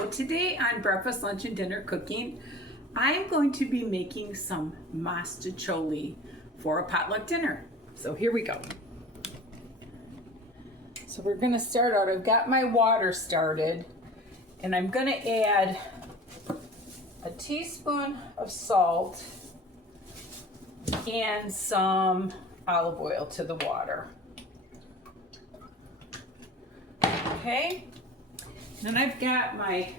So today on Breakfast, Lunch, and Dinner Cooking, I'm going to be making some Mostaccioli for a potluck dinner. So here we go. So we're going to start out. I've got my water started, and I'm going to add a teaspoon of salt and some olive oil to the water. Okay. And I've got my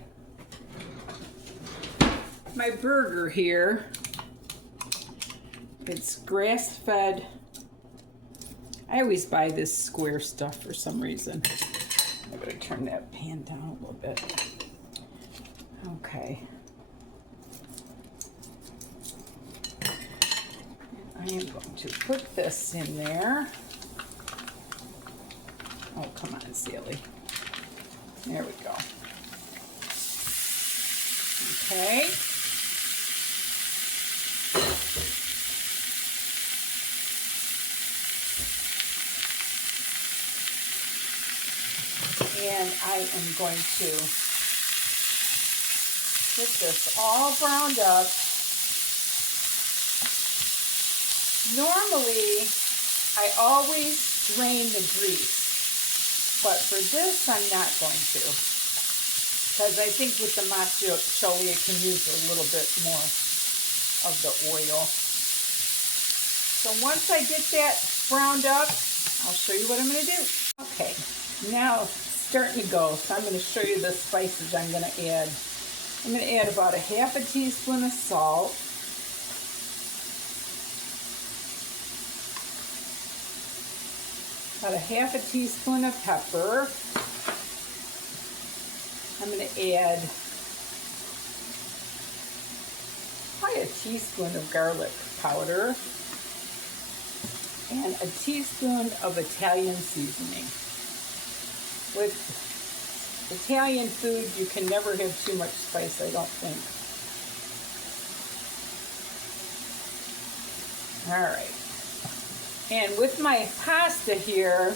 burger here. It's grass-fed. I always buy this square stuff for some reason. I'm going to turn that pan down a little bit. Okay. I am going to put this in there. Oh, come on, Sally. There we go. Okay. And I am going to get this all browned up. Normally, I always drain the grease. But for this, I'm not going to, because I think with the Mostaccioli, it can use a little bit more of the oil. So once I get that browned up, I'll show you what I'm going to do. Okay, now it's starting to go, so I'm going to show you the spices I'm going to add. I'm going to add about a half a teaspoon of salt. About a half a teaspoon of pepper. I'm going to add probably a teaspoon of garlic powder and a teaspoon of Italian seasoning. With Italian food, you can never have too much spice, I don't think. All right. And with my pasta here,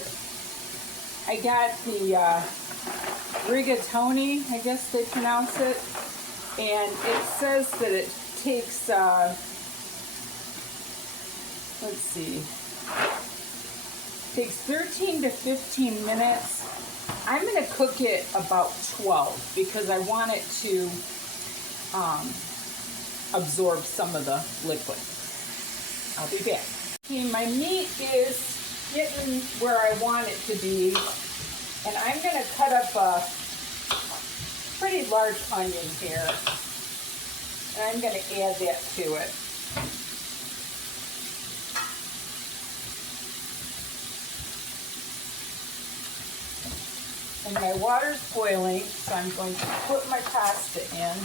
I got the Rigatoni, I guess they pronounce it. And it says that it takes, let's see, takes 13 to 15 minutes. I'm going to cook it about 12 because I want it to absorb some of the liquid. I'll be back. Okay, my meat is getting where I want it to be, and I'm going to cut up a pretty large onion here, and I'm going to add that to it. And my water's boiling, so I'm going to put my pasta in.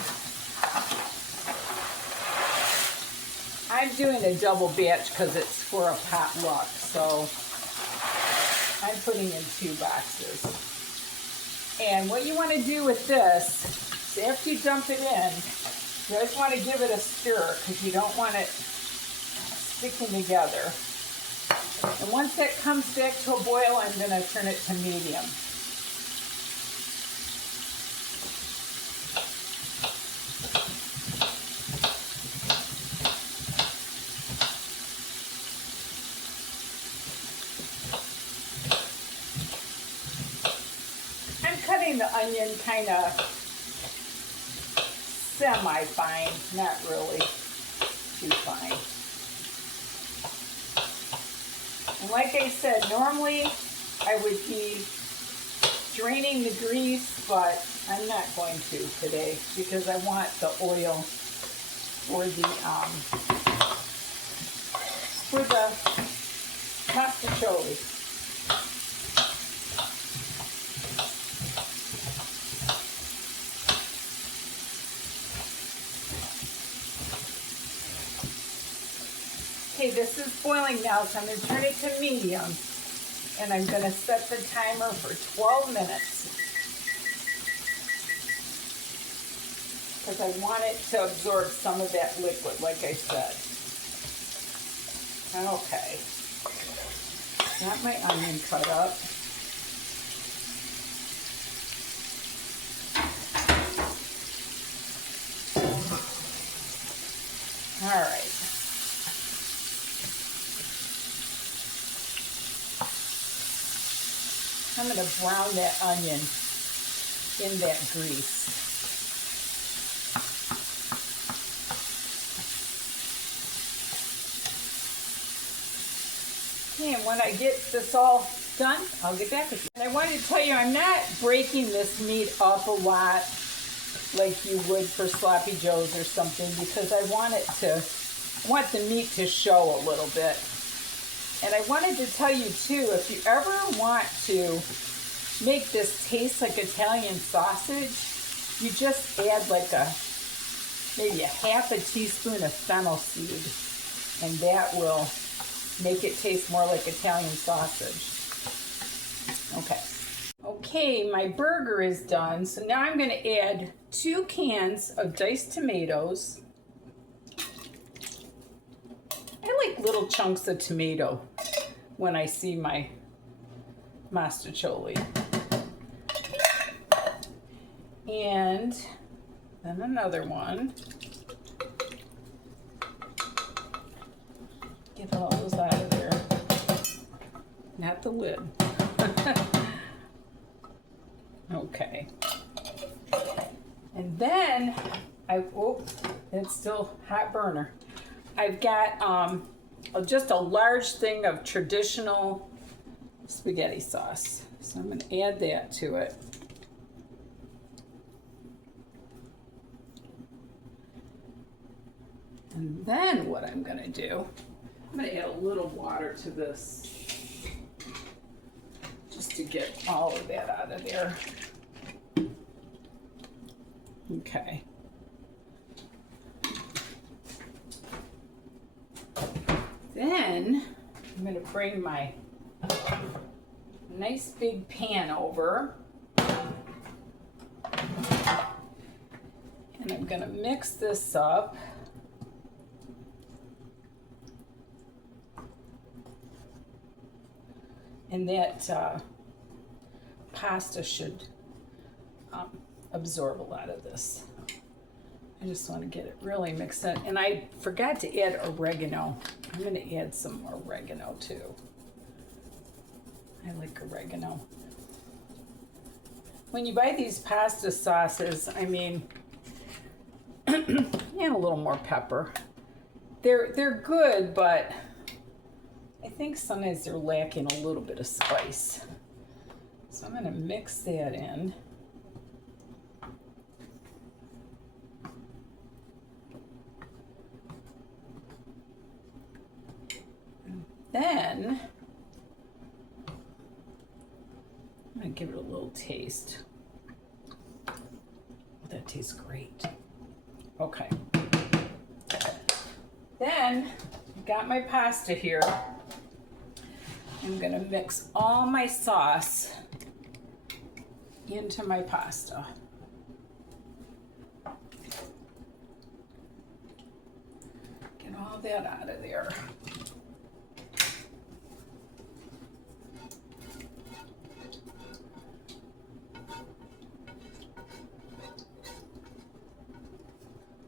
I'm doing a double batch because it's for a potluck, so I'm putting in 2 boxes. And what you want to do with this is after you dump it in, you just want to give it a stir because you don't want it sticking together. And once that comes back to a boil, I'm going to turn it to medium. The onion kind of semi-fine, not really too fine. And like I said, normally I would be draining the grease, but I'm not going to today because I want the oil for the Mostaccioli. Okay, this is boiling now, so I'm going to turn it to medium, and I'm going to set the timer for 12 minutes because I want it to absorb some of that liquid, like I said. Okay, got my onion cut up. going to brown that onion in that grease. Okay, and when I get this all done, I'll get back with you. And I wanted to tell you, I'm not breaking this meat up a lot like you would for sloppy joes or something, because I want the meat to show a little bit. And I wanted to tell you too, if you ever want to make this taste like Italian sausage, you just add like maybe a half a teaspoon of fennel seed, and that will make it taste more like Italian sausage. Okay, my burger is done, so now I'm going to add 2 cans of diced tomatoes. I like little chunks of tomato when I see my Mostaccioli. And then another one. Get all those out of there. Not the lid. Okay. And then it's still hot burner. I've got just a large thing of traditional spaghetti sauce. So I'm going to add that to it. And then what I'm going to do, I'm going to add a little water to this just to get all of that out of there. Okay. Then I'm going to bring my nice big pan over, and I'm going to mix this up. And that pasta should absorb a lot of this. I just want to get it really mixed in. And I forgot to add oregano. I'm going to add some oregano too. I like oregano. When you buy these pasta sauces, I mean, add a little more pepper. They're good, but I think sometimes they're lacking a little bit of spice. So I'm going to mix that in. And then I'm going to give it a little taste. That tastes great. Okay. Then I've got my pasta here. I'm going to mix all my sauce into my pasta. Get all that out of there.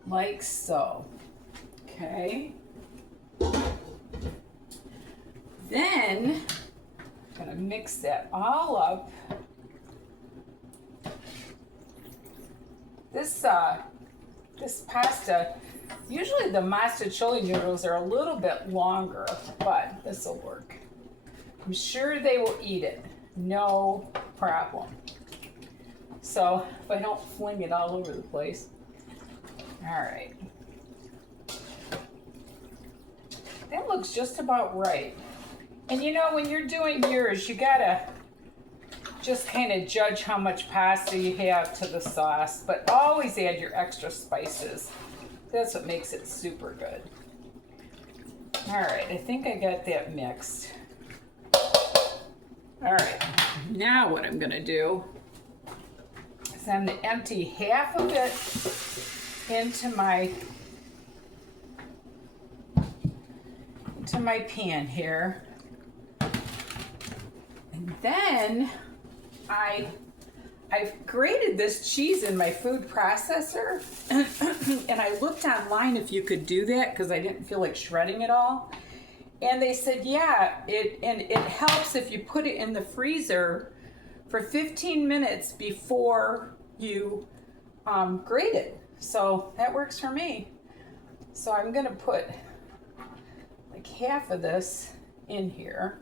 Like so. Okay. Then I'm going to mix that all up. This pasta, usually the Mostaccioli noodles are a little bit longer, but this will work. I'm sure they will eat it, no problem. So if I don't fling it all over the place. All right. That looks just about right. And you know, when you're doing yours, you gotta just kind of judge how much pasta you have to the sauce, but always add your extra spices. That's what makes it super good. All right, I think I got that mixed. All right, now what I'm gonna do is I'm gonna empty half of it into my pan here. And then I've grated this cheese in my food processor, and I looked online if you could do that because I didn't feel like shredding it all. And they said, yeah, it helps if you put it in the freezer for 15 minutes before you grate it. So that works for me. So I'm gonna put like half of this in here.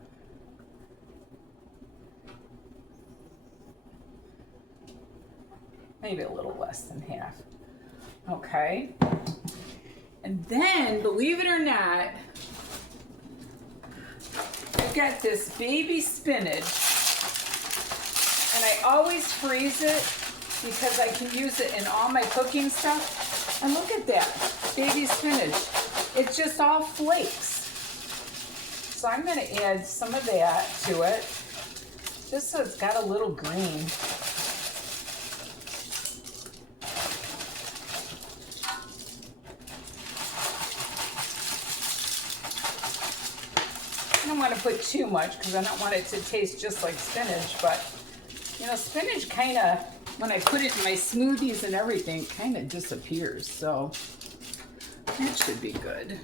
Maybe a little less than half. Okay. And then, believe it or not, I've got this baby spinach, and I always freeze it because I can use it in all my cooking stuff. And look at that, baby spinach. It's just all flakes. So I'm gonna add some of that to it, just so it's got a little green. I don't want to put too much because I don't want it to taste just like spinach, but you know, spinach kind of, when I put it in my smoothies and everything, kind of disappears, so that should be good.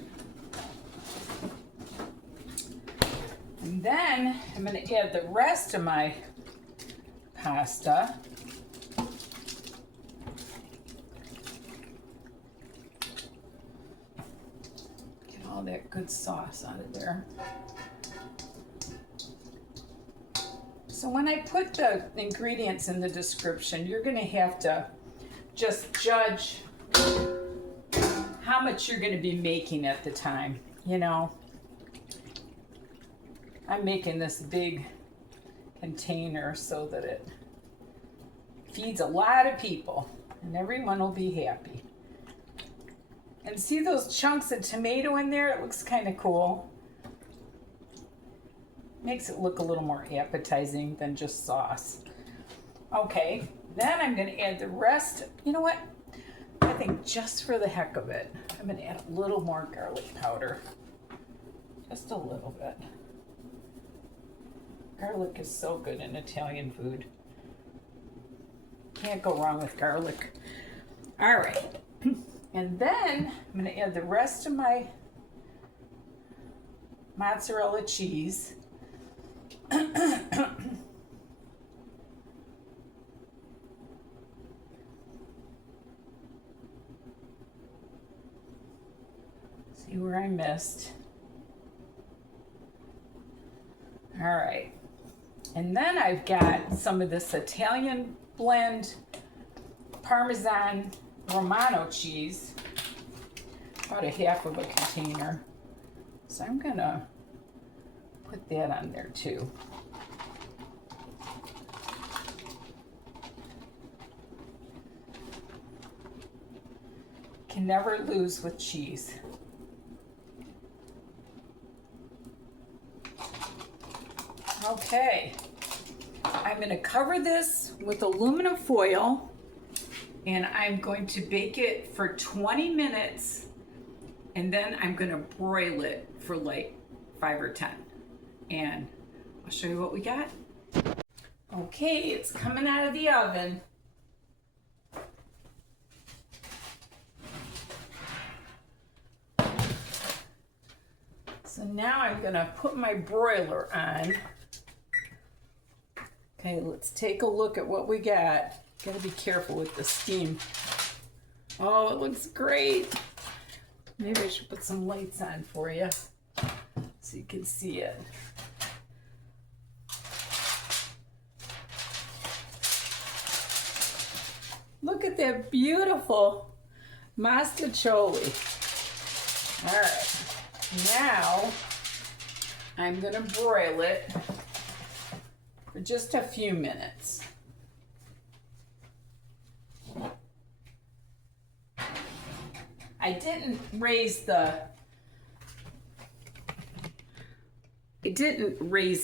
And then I'm going to add the rest of my pasta. Get all that good sauce out of there. So when I put the ingredients in the description, you're going to have to just judge how much you're going to be making at the time. You know, I'm making this big container so that it feeds a lot of people and everyone will be happy. And see those chunks of tomato in there? It looks kind of cool. Makes it look a little more appetizing than just sauce. Okay, then I'm going to add the rest. You know what? I think just for the heck of it, I'm going to add a little more garlic powder. Just a little bit. Garlic is so good in Italian food. Can't go wrong with garlic. All right. And then I'm going to add the rest of my mozzarella cheese. See where I missed. All right. And then I've got some of this Italian blend Parmesan Romano cheese, about a half of a container. So I'm gonna put that on there too. Can never lose with cheese. Okay, I'm going to cover this with aluminum foil and I'm going to bake it for 20 minutes and then I'm going to broil it for like 5 or 10. And I'll show you what we got. Okay, it's coming out of the oven. So now I'm going to put my broiler on. Okay, let's take a look at what we got. Gotta be careful with the steam. Oh, it looks great. Maybe I should put some lights on for you so you can see it. Look at that beautiful Mostaccioli. All right, now I'm gonna broil it for just a few minutes. I didn't raise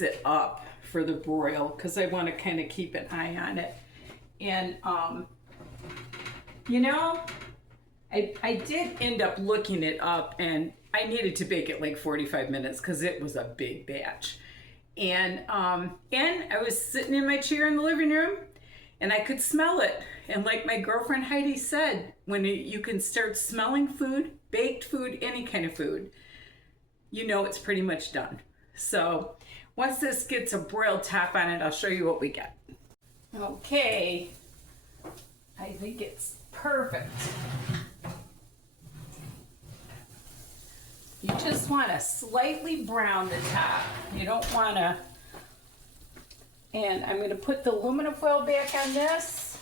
it up for the broil because I want to kind of keep an eye on it. And you know, I did end up looking it up and I needed to bake it like 45 minutes because it was a big batch. And I was sitting in my chair in the living room and I could smell it. And like my girlfriend Heidi said, when you can start smelling food, baked food, any kind of food, you know it's pretty much done. So once this gets a broiled top on it, I'll show you what we got. Okay, I think it's perfect. You just want to slightly brown the top. You don't want to, and I'm going to put the aluminum foil back on this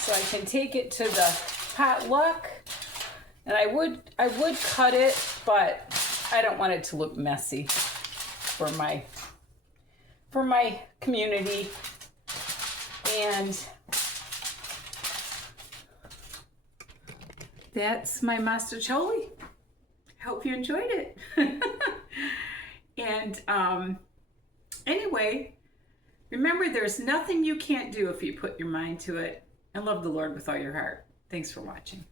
so I can take it to the potluck. And I would cut it, but I don't want it to look messy for my community. And that's my Mostaccioli. Hope you enjoyed it. And anyway, remember, there's nothing you can't do if you put your mind to it, and love the Lord with all your heart. Thanks for watching.